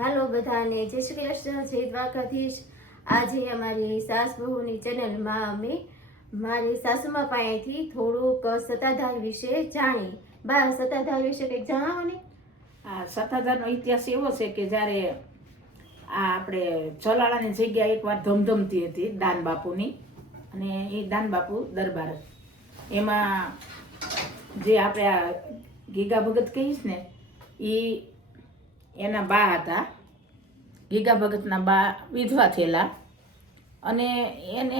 હાલો બધાને જય શ્રી કૃષ્ણ, જય દ્વારકાધીશ। આજે અમારી સાસ બહુની ચેનલમાં અમે મારી સાસુમા પાસેથી થોડુંક સત્તાધાર વિશે જાણી। બા, સત્તાધાર વિશે કંઈક જણાવો ને। આ સત્તાધારનો ઇતિહાસ એવો છે કે જ્યારે આ આપણે ચલાળાની જગ્યા એકવાર ધમધમતી હતી દાન બાપુની, અને એ દાન બાપુ દરબાર એમાં જે આપણે આ ગીગા ભગત કહીશ ને એ એના બા હતા। ગીગા ભગતના બા વિધવા થયેલા, અને એને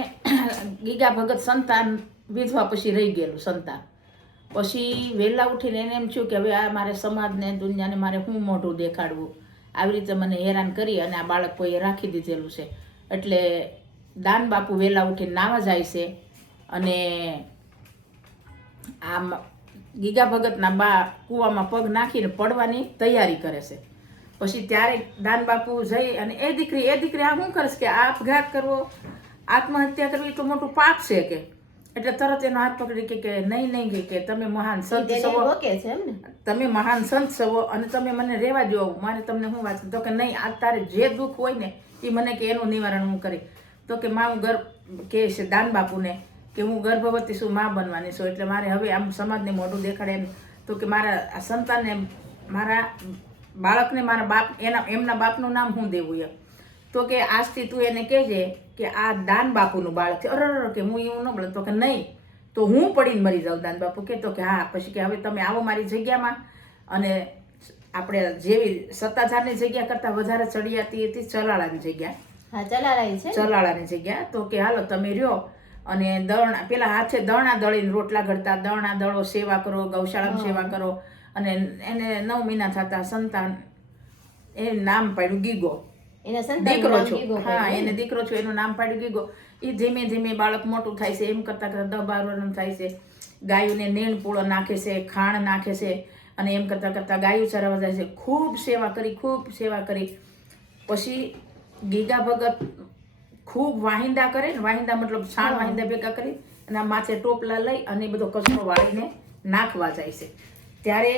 ગીગા ભગત સંતાન વિધવા પછી રહી ગયેલું સંતાન। પછી વહેલા ઉઠીને એને એમ થયું કે હવે આ મારે સમાજને દુનિયાને મારે શું મોઢું દેખાડવું, આવી રીતે મને હેરાન કરી અને આ બાળક કોઈએ રાખી દીધેલું છે। એટલે દાન બાપુ વહેલા ઉઠીને નાવા જાય છે, અને આમ ગીગા ભગતના બા કૂવામાં પગ નાખીને પડવાની તૈયારી કરે છે। પછી ત્યારે દાન બાપુ જઈ અને એ દીકરી આ શું કરશે કે આપઘાત કરવો, આત્મહત્યા કરવી તો મોટું પાપ છે કે, એટલે તરત એનો હાથ પકડી કે નહીં કે તમે મહાન સંત છો, તમે મહાન સંત છો અને તમે મને રહેવા દો, મારે તમને શું વાત। તો કે નહીં, આ તારે જે દુઃખ હોય ને એ મને કે એનું નિવારણ હું કરી। તો કે માં હું કહે છે દાન બાપુને કે હું ગર્ભવતી છું, માં બનવાની છું, એટલે મારે હવે આમ સમાજને મોઢું દેખાડે એમ। તો કે મારા આ સંતાનને, મારા બાળકને મારા બાપ એમના બાપનું નામ શું દેવું એમ। તો કે આજથી તું એને કહેજે કે આ દાન બાપુનું બાળક છે। અરે કે હું એવું ન બોલે। તો કે નહીં, તો હું પડીને મરી જાઉં। દાન બાપુ કે તો કે હા। પછી કે હવે તમે આવો મારી જગ્યામાં, અને આપણે જેવી સત્તાધારની જગ્યા કરતાં વધારે ચડિયાતી હતી ચલાળાની જગ્યા। હા, ચલાળાની જગ્યા। તો કે હાલો તમે રહ્યો, અને દળણા પેલા હાથે દળણા દળીને રોટલા ઘડતા, દળણા દળો, સેવા કરો, ગૌશાળામાં સેવા કરો, અને એને 9 મહિના થતા સંતાન, એ નામ પાડ્યું ગીગો, દીકરો છો। હા, એને દીકરો છો એનું નામ પાડ્યું ગીગો। એ ધીમે ધીમે બાળક મોટું થાય છે, એમ કરતાં કરતાં 10-12 વર્ષનું થાય છે। ગાયોને નેણ પૂળો નાખે છે, ખાણ નાખે છે, અને એમ કરતાં કરતાં ગાયો ચરાવવા જાય છે। ખૂબ સેવા કરી। પછી ગીગા ભગત ખૂબ વાહિંદા કરે ને, વાહિંદા મતલબ છાણ વાહિંદા ભેગા કરી અને માથે ટોપલા લઈ અને બધો કચરો વાળીને નાખવા જાય છે। ત્યારે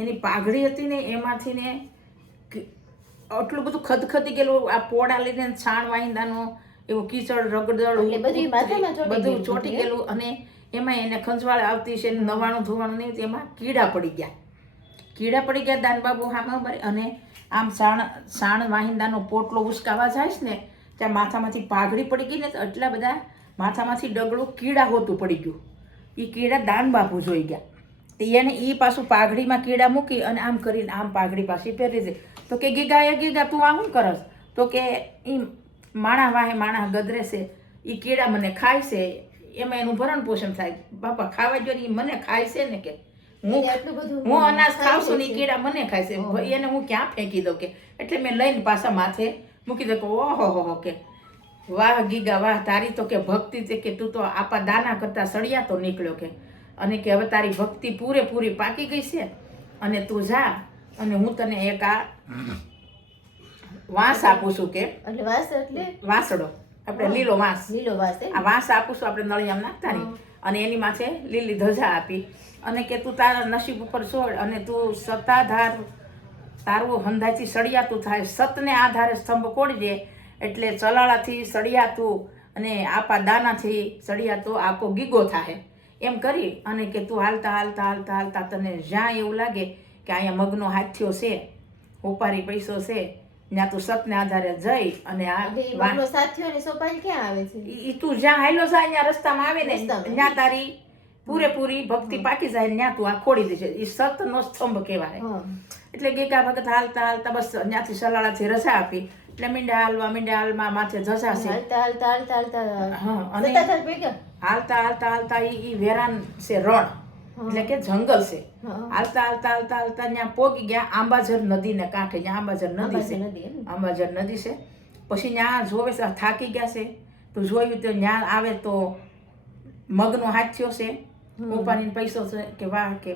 એની પાઘડી હતી ને એમાંથી ને આટલું બધું ખદખદી ગયેલું, આ પોડા લઈને છાણ વાહિંદાનો એવો કીચડ રગદળ બધું ચોટી ગયેલું, અને એમાં એને ખંજવાળ આવતી છે, નવાણું ધોવાણું નહીં, એમાં કીડા પડી ગયા। દાન બાબુ હામાં, અને આમ છાણ વાહિંદાનો પોટલો ઉસકાવા જાય છે ને ત્યાં માથામાંથી પાઘડી પડી ગઈ ને, તો એટલા બધા માથામાંથી ડગલું કીડા હોતું પડી ગયું। એ કીડા દાન બાપુ જોઈ ગયા, તો એને એ પાછું પાઘડીમાં કીડા મૂકી અને આમ કરીને આમ પાઘડી પાછી પહેરી દે। તો કે ગીગા તું આ શું કરસ? તો કે એ માણા વાહે માણા ગદરે છે, એ કીડા મને ખાય છે, એમાં એનું ભરણ પોષણ થાય। બાપા ખાવા જોઈએ, મને ખાય છે ને, કે હું અનાજ ખાઉં છું ને કીડા મને ખાય છે, એને હું ક્યાં ફેંકી દઉં કે। એટલે મેં લઈને પાછા માથે મૂકી દઉં કે ઓહો કે વાહ ગીગા વાહ, તારી તો કે ભક્તિ છે કે તું તો આપા દાના કરતા સળિયા તો નીકળ્યો કે, અને કે હવે તારી ભક્તિ પૂરેપૂરી પાકી ગઈ છે, અને તું જા, અને હું તને એક આ વાંસ આપું છું કે, વાંસડો આપણે લીલો વાંસ આ વાંસ આપું છું, આપણે નળિયામાં નાખતા નહીં, અને એની માથે લીલી ધજા આપી, અને કે તું તારા નસીબ ઉપર છોડ, અને તું સત્તાધાર તારું હંધાઈથી સળિયાતું થાય, સતને આધારે સ્તંભ કોડી દે, એટલે ચલાળાથી સળિયાતું અને આપા દાનાથી સળિયાતું આપો ગીગો થાય। એમ કરી અને કે તું હાલતા તને જ્યાં એવું લાગે કે અહીંયા મગનો હાથ્યો છે, ઉપારી પૈસો છે, ત્યાં તું સતને આધારે જઈ અને તું જ્યાં હાલ્યો જાય ત્યાં રસ્તામાં આવે ને ત્યાં તારી પૂરેપૂરી ભક્તિ પાકી જાય, ત્યાં તું આ ખોડી દેશે। એ સતનો સ્તંભ કહેવાય। એટલે ગીગા ભગત હાલતા બસ ત્યાંથી સલાળાથી રજા આપી, એટલે મીંડા હાલમાં માથે ધજા છે, હાલતા ઈ વેરાન છે, રણ એટલે કે જંગલ છે। હાલતા ત્યાં પોગી ગયા આંબાઝર નદીને કાંઠે, ત્યાં આંબાઝર નદી છે। પછી ત્યાં જોવે છે, થાકી ગયા છે, તો જોયું તો ત્યાં આવે તો મગનો હાથ્યો છે, ઉપાડીને પૈસો છે, કે વાહ કે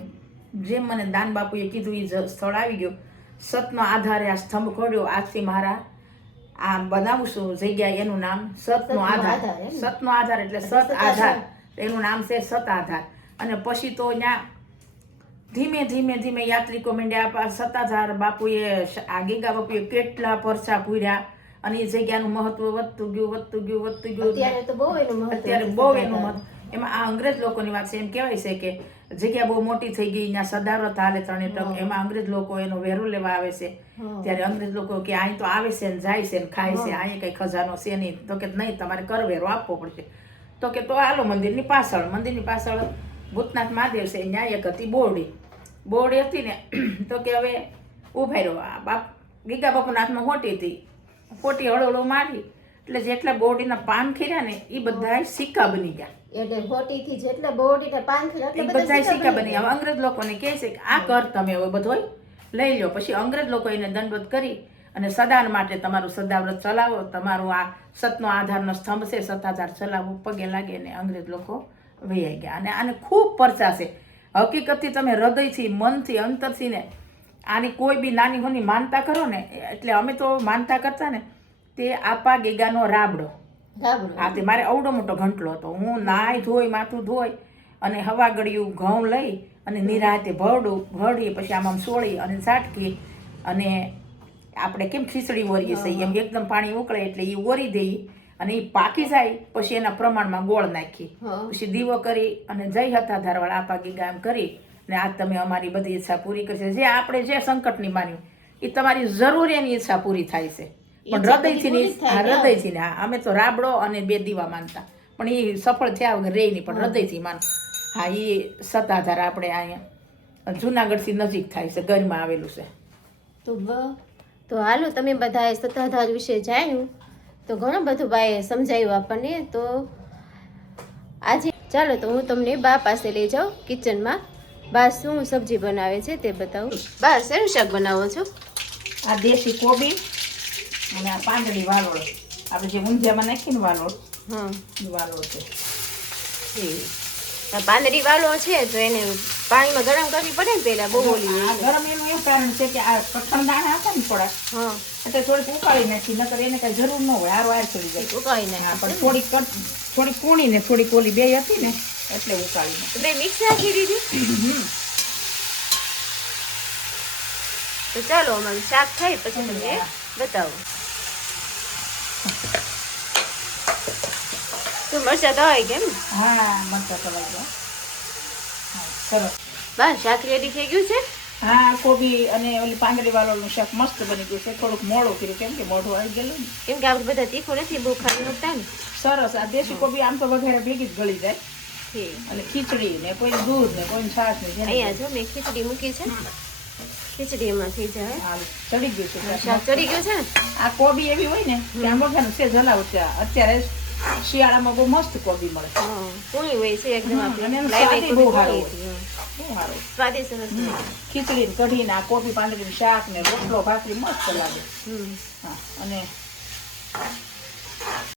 જેમ મને દાન બાપુએ કીધું એ સ્થળ આવી ગયો, સતનો આધારે આ સ્તંભ ખોડ્યો, આજથી મારા આ બનાવું છું જગ્યા, એનું નામ સતનો આધાર એટલે સત આધાર, એનું નામ છે સત આધાર। અને પછી તો ત્યાં ધીમે ધીમે ધીમે યાત્રિકો માંડ્યા. સત્તાધાર બાપુએ આ ગીગા બાપુએ કેટલા પરચા પૂર્યા અને એ જગ્યાનું મહત્વ વધતું ગયું અત્યારે તો બહુ એનું મહત્વ અત્યારે છે બહુ એનું સત્તાધાર. મહત્વ. એમાં આ અંગ્રેજ લોકોની વાત છે. એમ કહેવાય છે કે જગ્યા બહુ મોટી થઈ ગઈ, ત્યાં સદારત હાલે ત્રણે ટક. એમાં અંગ્રેજ લોકો એનો વેરો લેવા આવે છે. ત્યારે અંગ્રેજ લોકો કે અહીં તો આવે છે ને જાય છે ને ખાય છે, અહીં કઈ ખજાનો છે નહીં. તો કે નહીં, તમારે કરવેરો આપવો પડશે. તો કે તો હાલો મંદિરની પાછળ ભૂતનાથ મહાદેવ છે, ત્યાં એક હતી બોરડી હતી ને. તો કે હવે ઉભા રહ્યો. આ બાપ ગીગા બાપુના હાથમાં હોટી હતી, હોટી હળો મારી એટલે જેટલા બોરડીના પાન ખીર્યા ને એ બધા સિક્કા બની ગયા. એટલે હોટીથી જેટલા બોરડીના પાન ખીર્યા એ એટલે બધા સિક્કા બની. હવે અંગ્રેજ લોકોને કહે છે કે આ કર તમે હવે બધો લઈ લો. પછી અંગ્રેજ લોકો એને દંડવત કરી અને સદાન માટે તમારું સદાવ્રત ચલાવો, તમારું આ સતનો આધારનો સ્તંભ છે સત્તાધાર ચલાવો, પગે લાગે ને અંગ્રેજ લોકો વૈયા ગયા. અને આને ખૂબ પરચા છે. હકીકતથી તમે હૃદયથી, મનથી, અંતરથી ને આની કોઈ બી નાની હોની માનતા કરો ને, એટલે અમે તો માનતા કરતા ને તે આપા ગીગાનો રાબડો. હા, તે મારે અવડો મોટો ઘંટલો હતો. હું નાય ધોઈ, માથું ધોઈ અને હવા ગળ્યું ઘઉં લઈ અને નિરાતે ભરડી પછી આમ સોળી અને ઝાટકી અને આપણે કેમ ખીચડી ઓરીએ છીએ એમ એકદમ પાણી ઉકળે એટલે એ ઓરી દઈ અને એ પાકી જાય પછી એના પ્રમાણમાં ગોળ નાખી પછી દીવો કરી અને જય સત્તાધારવાળા આપા ગીગા એમ કરી ને આજ તમે અમારી બધી ઈચ્છા પૂરી કરશે. જે આપણે જે સંકટની માન્યું એ તમારી જરૂર એની ઈચ્છા પૂરી થાય છે, પણ હૃદયથી ને. હા, અમે તો રાબડો અને 2 દીવા માનતા, પણ એ સફળ થયા વગર રહી નહીં, પણ હૃદયથી માન. હા, એ સત્તાધાર આપણે અહીંયા જુનાગઢથી નજીક થાય છે, ગરમાં આવેલું છે. તો હાલો, તમે બધાએ સત્તાધાર વિશે જાણ્યું તો ઘણું બધું બાએ સમજાવ્યું આપણને. તો આજે ચાલો તો હું તમને બા પાસે લઈ જાઉં કિચનમાં. બા શું સબ્જી બનાવે છે તે બતાવું. બા શેનું શાક બનાવો છો? આ દેશી કોબી અને આ પાંદડી વાલોળ, આપણે જે ઊંધિયામાં નાખીને વાલોળ, એ વાલોળ છે. પાંદડી વાલો છે તો એને પાણીમાં ગરમ કરવી પડે ને પેલા, બહુ ઓલી. આ ગરમ એનું એ કારણ છે કે આ કઠણ દાણા હતા ને થોડાક, એટલે થોડીક ઉકાળી નાખી, નકર એને કઈ જરૂર ન હોય, હારો હાર ચડી જાય. ઉકાળી નાખી પણ થોડીક કૂણી ને થોડીક ઓલી બે હતી ને એટલે ઉકાળી નાખી. બે મિક્સ નાખી દીધી. તો ચાલો અમારું શાક થાય પછી તમને બતાવો. તો મરચા દવાઈ કેમ? હા, મરચા તળાઈ ગયા. સરસ. બસ શાક રેડી થઈ ગયું છે. હા, કોબી અને ઓલી પાંદડી વાલોળનું શાક મસ્ત બની ગયું છે. થોડુંક મોડું કર્યું કેમ કે મોઢું આવી ગયેલું ને, કેમ કે આપણે બધા તીખું નથી બહુ ખાઈ શકતા ને. સરસ. આ દેશી કોબી આમ તો વઘારે ભેગી જ ગળી જાય. અને ખીચડી ને કોઈ દૂધ ને કોઈ છાશ ને. અહીંયા જો મેં ખીચડી મૂકી છે, ખીચડી એમાં થઈ જાય. ચડી ગયું છે શાક ચડી ગયું છે ને. આ કોબી એવી હોય ને ત્યાં વઘારનું છે જલાવું છે. અત્યારે શિયાળામાં બહુ મસ્ત કોબી મળે. કુણી હોય છે એકદમ, અને એનું આપણે સ્વાદ બહુ સારું. બહુ સારું સ્વાદિષ્ટ. ખીચડી ને કઢી ને આ કોબી પાંદડીનું શાક ને રોટલો ભાખરી મસ્ત લાગે. હા, અને